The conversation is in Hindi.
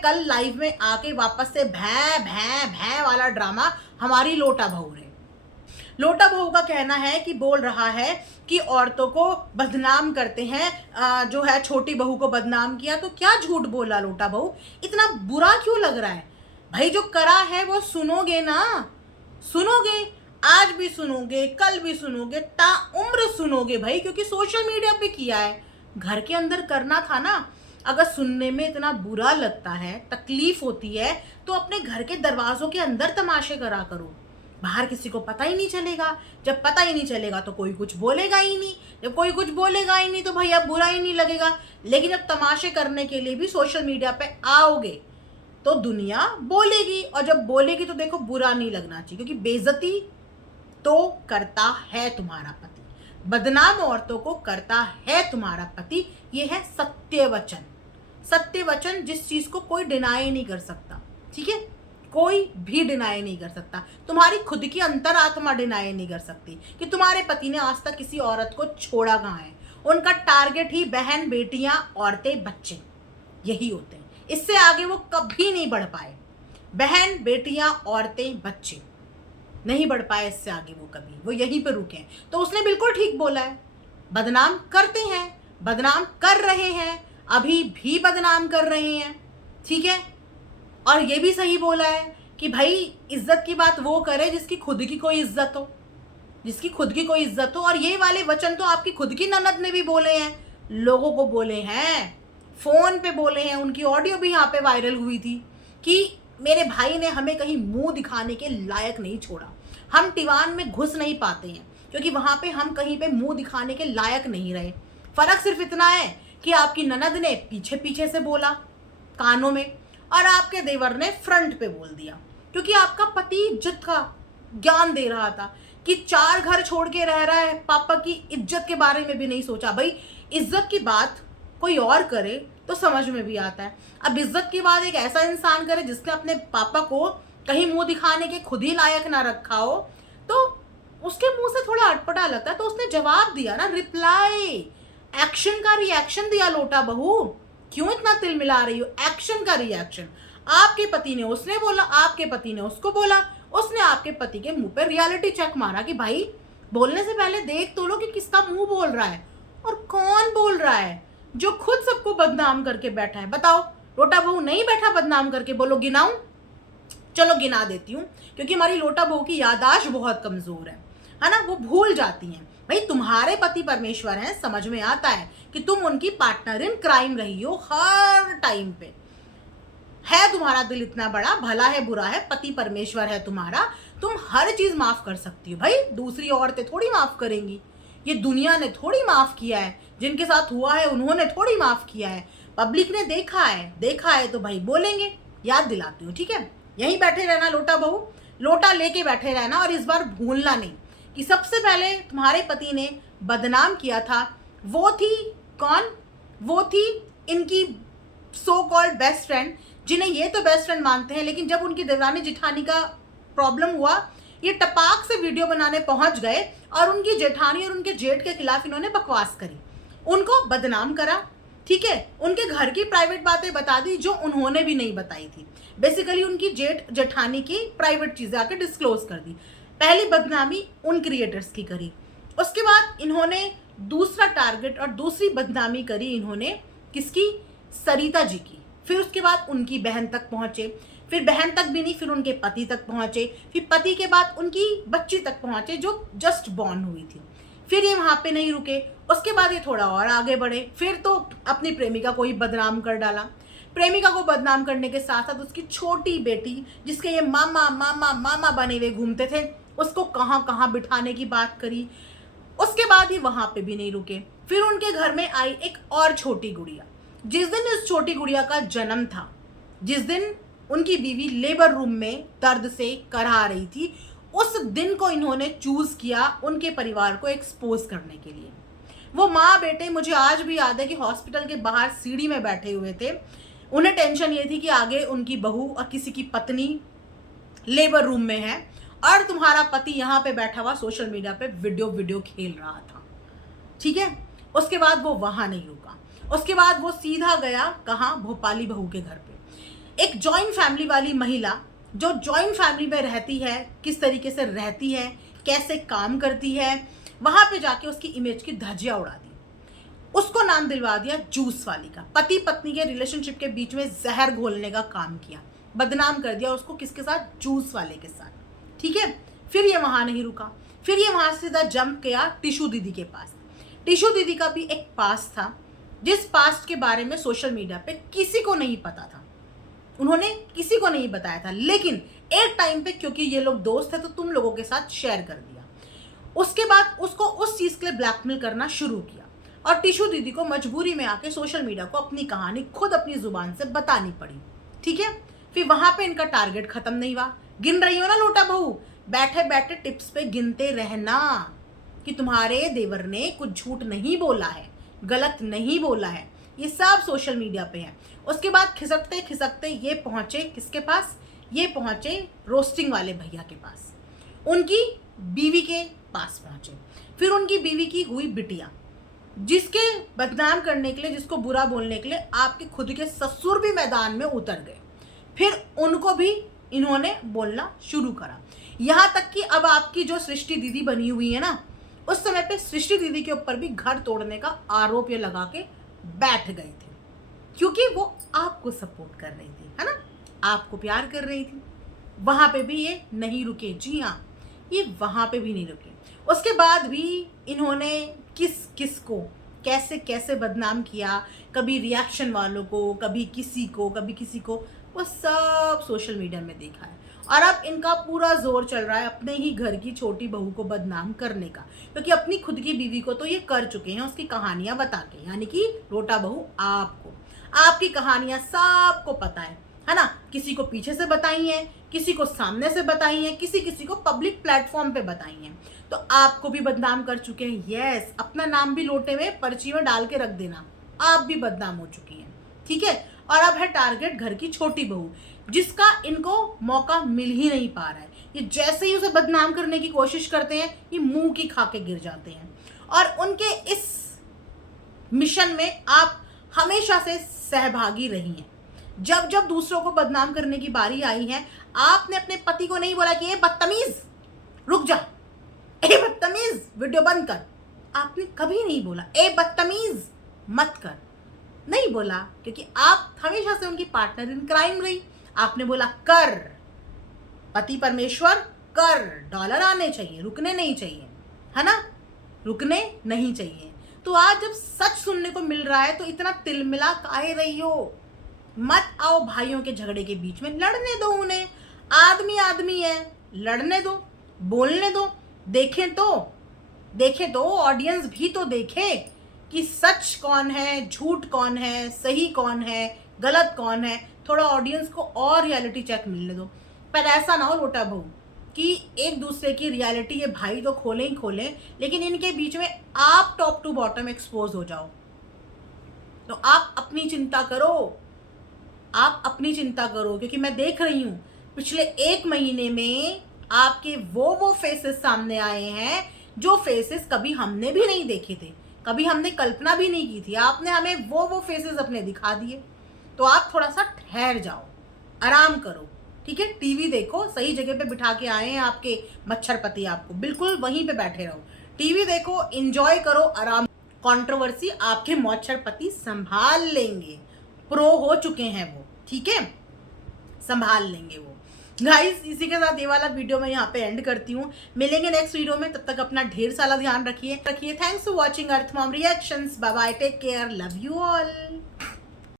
कल लाइव में आके वापस से भैं भैं भैं वाला ड्रामा हमारी लोटा बहू ने। लोटा बहू का कहना है कि बोल रहा है कि औरतों को बदनाम करते हैं, जो है छोटी बहू को बदनाम किया। तो क्या झूठ बोला लोटा बहू, इतना बुरा क्यों लग रहा है भाई? जो करा है वो सुनोगे ना, सुनोगे, आज भी सुनोगे, कल भी सुनोगे, ता उम्र सुनोगे भाई, क्योंकि सोशल मीडिया पे किया है। घर के अंदर करना था ना। अगर सुनने में इतना बुरा लगता है, तकलीफ होती है, तो अपने घर के दरवाजों के अंदर तमाशे करा करो, बाहर किसी को पता ही नहीं चलेगा। जब पता ही नहीं चलेगा तो कोई कुछ बोलेगा ही नहीं, जब कोई कुछ बोलेगा ही नहीं तो भाई अब बुरा ही नहीं लगेगा। लेकिन जब तमाशे करने के लिए भी सोशल मीडिया पे आओगे तो दुनिया बोलेगी, और जब बोलेगी तो देखो बुरा नहीं लगना चाहिए, क्योंकि बेइज्जती तो करता है तुम्हारा पति, बदनाम औरतों को करता है तुम्हारा पति। ये है सत्य वचन। सत्य वचन, जिस चीज को कोई डिनाई नहीं कर सकता, ठीक है, कोई भी डिनाई नहीं कर सकता। तुम्हारी खुद की अंतरात्मा डिनाई नहीं कर सकती कि तुम्हारे पति ने आज तक किसी औरत को छोड़ा कहाँ है। उनका टारगेट ही बहन, बेटियां, औरतें, बच्चे, यही होते हैं। इससे आगे वो कभी नहीं बढ़ पाए। बहन, बेटियां, औरतें, बच्चे नहीं बढ़ पाए इससे आगे, वो कभी, वो यहीं पर रुके। तो उसने बिल्कुल ठीक बोला है, बदनाम करते हैं, बदनाम कर रहे हैं, अभी भी बदनाम कर रहे हैं, ठीक है। और ये भी सही बोला है कि भाई इज्जत की बात वो करे जिसकी खुद की कोई इज्जत हो, जिसकी खुद की कोई इज्जत हो। और ये वाले वचन तो आपकी खुद की ननद ने भी बोले हैं, लोगों को बोले हैं, फोन पे बोले हैं, उनकी ऑडियो भी यहाँ पे वायरल हुई थी कि मेरे भाई ने हमें कहीं मुंह दिखाने के लायक नहीं छोड़ा, हम टीवान में घुस नहीं पाते हैं क्योंकि वहां पे हम कहीं पे मुंह दिखाने के लायक नहीं रहे। फर्क सिर्फ इतना है कि आपकी ननद ने पीछे पीछे से बोला कानों में, और आपके देवर ने फ्रंट पे बोल दिया, क्योंकि आपका पति इज्जत का ज्ञान दे रहा था कि 4 घर छोड़ के रह रहा है, पापा की इज्जत के बारे में भी नहीं सोचा। भाई इज्जत की बात कोई और करे तो समझ में भी आता है, अब इज्जत की बात एक ऐसा इंसान करे जिसने अपने पापा को कहीं मुंह दिखाने के खुद ही लायक ना रखा हो, तो उसके मुंह से थोड़ा अटपटा लगता है। तो उसने जवाब दिया ना, रिप्लाई, एक्शन का रिएक्शन दिया। लोटा बहू क्यों इतना तिल मिला रही हो? एक्शन का रिएक्शन। आपके पति ने, उसने बोला, आपके पति ने उसको बोला, उसने आपके पति के मुंह पे रियलिटी चेक मारा कि भाई बोलने से पहले देख तो लो कि किसका मुंह बोल रहा है और कौन बोल रहा है, जो खुद सबको बदनाम करके बैठा है। बताओ, लोटा बहू नहीं बैठा बदनाम करके? बोलो गिनाऊं? चलो गिना देती हूँ, क्योंकि हमारी लोटा बहू की याददाश्त बहुत कमजोर है ना, वो भूल जाती हैं। भाई तुम्हारे पति परमेश्वर हैं, समझ में आता है कि तुम उनकी पार्टनर इन क्राइम रही हो हर टाइम पे। है तुम्हारा दिल इतना बड़ा, भला है बुरा है, पति परमेश्वर है तुम्हारा, तुम हर चीज माफ कर सकती हो। भाई दूसरी औरतें थोड़ी माफ करेंगी, ये दुनिया ने थोड़ी माफ किया है, जिनके साथ हुआ है उन्होंने थोड़ी माफ किया है, पब्लिक ने देखा है, देखा है तो भाई बोलेंगे। याद दिलाती हूँ, ठीक है। यहीं बैठे रहना लोटा बहू, लोटा लेके बैठे रहना, और इस बार भूलना नहीं कि सबसे पहले तुम्हारे पति ने बदनाम किया था, वो थी कौन? वो थी इनकी सो कॉल्ड बेस्ट फ्रेंड, जिन्हें ये तो बेस्ट फ्रेंड मानते हैं, लेकिन जब उनकी देवरानी जिठानी का प्रॉब्लम हुआ, ये टपाक से वीडियो बनाने पहुंच गए और उनकी जेठानी और उनके जेठ के खिलाफ इन्होंने बकवास करी, उनको बदनाम करा, ठीक है, उनके घर की प्राइवेट बातें बता दी जो उन्होंने भी नहीं बताई थी। बेसिकली उनकी जेठ जेठानी की प्राइवेट चीजें आके डिस्क्लोज कर दी। पहली बदनामी उन क्रिएटर्स की करी, उसके बाद इन्होंने दूसरा टारगेट और दूसरी बदनामी करी इन्होंने किसकी? सरिता जी की। फिर उसके बाद उनकी बहन तक पहुंचे, फिर बहन तक भी नहीं, फिर उनके पति तक पहुंचे, फिर पति के बाद उनकी बच्ची तक पहुंचे जो जस्ट बॉर्न हुई थी। फिर ये वहां पे नहीं रुके, उसके बाद ये थोड़ा और आगे बढ़े, फिर तो अपनी प्रेमिका को ही बदनाम कर डाला। प्रेमिका को बदनाम करने के साथ साथ उसकी छोटी बेटी, जिसके ये मामा मामा मामा बने हुए घूमते थे, उसको कहाँ कहाँ बिठाने की बात करी। उसके बाद ही वहां पे भी नहीं रुके, फिर उनके घर में आई एक और छोटी गुड़िया। जिस दिन इस छोटी गुड़िया का जन्म था, जिस दिन उनकी बीवी लेबर रूम में दर्द से करहा रही थी, उस दिन को इन्होंने चूज किया उनके परिवार को एक्सपोज करने के लिए। वो माँ बेटे, मुझे आज भी याद है कि हॉस्पिटल के बाहर सीढ़ी में बैठे हुए थे। उन्हें टेंशन ये थी कि आगे उनकी बहू और किसी की पत्नी लेबर रूम में है और तुम्हारा पति यहाँ पे बैठा हुआ सोशल मीडिया पे वीडियो खेल रहा था, ठीक है। उसके बाद वो वहां नहीं रुका, उसके बाद वो सीधा गया कहाँ? भोपाली बहू के घर पे। एक जॉइंट फैमिली वाली महिला जो जॉइंट फैमिली में रहती है, किस तरीके से रहती है, कैसे काम करती है, वहां पे जाके उसकी इमेज की धज्जियां उड़ा दी। उसको नाम दिलवा दिया जूस वाली का। पति पत्नी के रिलेशनशिप के बीच में जहर घोलने का काम किया, बदनाम कर दिया उसको, किसके साथ? जूस वाले के साथ। ठीक है, फिर ये वहां नहीं रुका, फिर ये वहां से सीधा जंप किया टिशू दीदी के पास। टिशू दीदी का भी एक पास्ट था, जिस पास्ट के बारे में सोशल मीडिया पे किसी को नहीं पता था, उन्होंने किसी को नहीं बताया था, लेकिन एक टाइम पे क्योंकि ये लोग दोस्त है तो तुम लोगों के साथ शेयर कर दिया। उसके बाद उसको उस चीज के लिए ब्लैकमेल करना शुरू किया और टिशू दीदी को मजबूरी में आके सोशल मीडिया को अपनी कहानी खुद अपनी जुबान से बतानी पड़ी। ठीक है, फिर वहां पे इनका टारगेट खत्म नहीं हुआ। गिन रही हो ना लोटा बहू, बैठे बैठे टिप्स पे गिनते रहना कि तुम्हारे देवर ने कुछ झूठ नहीं बोला है, गलत नहीं बोला है, ये सब सोशल मीडिया पे है। उसके बाद खिसकते खिसकते ये पहुंचे किसके पास? ये पहुंचे रोस्टिंग वाले भैया के पास, उनकी बीवी के पास पहुंचे। फिर उनकी बीवी की हुई बिटिया, जिसके बदनाम करने के लिए, जिसको बुरा बोलने के लिए आपके खुद के ससुर भी मैदान में उतर गए, फिर उनको भी इन्होंने बोलना शुरू करा। यहाँ तक कि अब आपकी जो सृष्टि दीदी बनी हुई है ना, उस समय पे सृष्टि दीदी के ऊपर भी घर तोड़ने का आरोप ये लगा के बैठ गए थे, क्योंकि वो आपको सपोर्ट कर रही थी, है ना, आपको प्यार कर रही थी। वहां पे भी ये नहीं रुके, जी हाँ, ये वहां पे भी नहीं रुके। उसके बाद भी इन्होंने किस किस को कैसे कैसे बदनाम किया, कभी रिएक्शन वालों को, कभी किसी को, कभी किसी को, वो सब सोशल मीडिया में देखा है। और अब इनका पूरा जोर चल रहा है अपने ही घर की छोटी बहू को बदनाम करने का, क्योंकि अपनी खुद की बीवी को तो ये कर चुके हैं उसकी कहानियां बता के, यानी कि लोटा बहू आपको, आपकी कहानियां सबको पता है ना। किसी को पीछे से बताई हैं, किसी को सामने से बताई हैं, किसी किसी को पब्लिक प्लेटफॉर्म पे बताई हैं, तो आपको भी बदनाम कर चुके हैं। यस, अपना नाम भी लोटे में पर्ची में डाल के रख देना, आप भी बदनाम हो चुकी हैं। ठीक है, और अब है टारगेट घर की छोटी बहू, जिसका इनको मौका मिल ही नहीं पा रहा है। ये जैसे ही उसे बदनाम करने की कोशिश करते हैं, ये मुंह की खा के गिर जाते हैं। और उनके इस मिशन में आप हमेशा से सहभागी रही हैं। जब जब दूसरों को बदनाम करने की बारी आई है, आपने अपने पति को नहीं बोला कि ये बदतमीज रुक जा, ए बदतमीज वीडियो बंद कर, आपने कभी नहीं बोला ए बदतमीज मत कर, नहीं बोला, क्योंकि आप हमेशा से उनकी पार्टनर इन क्राइम रही। आपने बोला कर, पति परमेश्वर कर, डॉलर आने चाहिए, रुकने नहीं चाहिए, है ना, रुकने नहीं चाहिए। तो आज जब सच सुनने को मिल रहा है तो इतना तिलमिला काहे रही हो? मत आओ भाइयों के झगड़े के बीच में, लड़ने दो उन्हें, आदमी आदमी है, लड़ने दो, बोलने दो, देखें तो ऑडियंस भी तो देखे कि सच कौन है, झूठ कौन है, सही कौन है, गलत कौन है। थोड़ा ऑडियंस को और रियलिटी चेक मिलने दो। पर ऐसा ना हो लोटा बहू कि एक दूसरे की रियलिटी ये भाई तो खोले ही खोले, लेकिन इनके बीच में आप टॉप टू बॉटम एक्सपोज हो जाओ। तो आप अपनी चिंता करो, आप अपनी चिंता करो, क्योंकि मैं देख रही हूँ पिछले 1 महीने में आपके वो फेसेस सामने आए हैं जो फेसेस कभी हमने भी नहीं देखे थे, कभी हमने कल्पना भी नहीं की थी। आपने हमें वो फेसेस अपने दिखा दिए। तो आप थोड़ा सा ठहर जाओ, आराम करो, ठीक है। टीवी देखो, सही जगह पे बिठा के आए हैं आपके मच्छरपति, आपको बिल्कुल वहीं पे बैठे रहो, टीवी देखो, एंजॉय करो, आराम। कंट्रोवर्सी आपके मच्छरपति संभाल लेंगे, प्रो हो चुके हैं वो, ठीक है, संभाल लेंगे वो। गाइस, इसी के साथ ये वाला वीडियो मैं यहाँ पे एंड करती हूँ। मिलेंगे नेक्स्ट वीडियो में, तब तक अपना ढेर सारा ध्यान रखिए। Thanks for watching earth mom reactions. Bye bye, take care, love you all.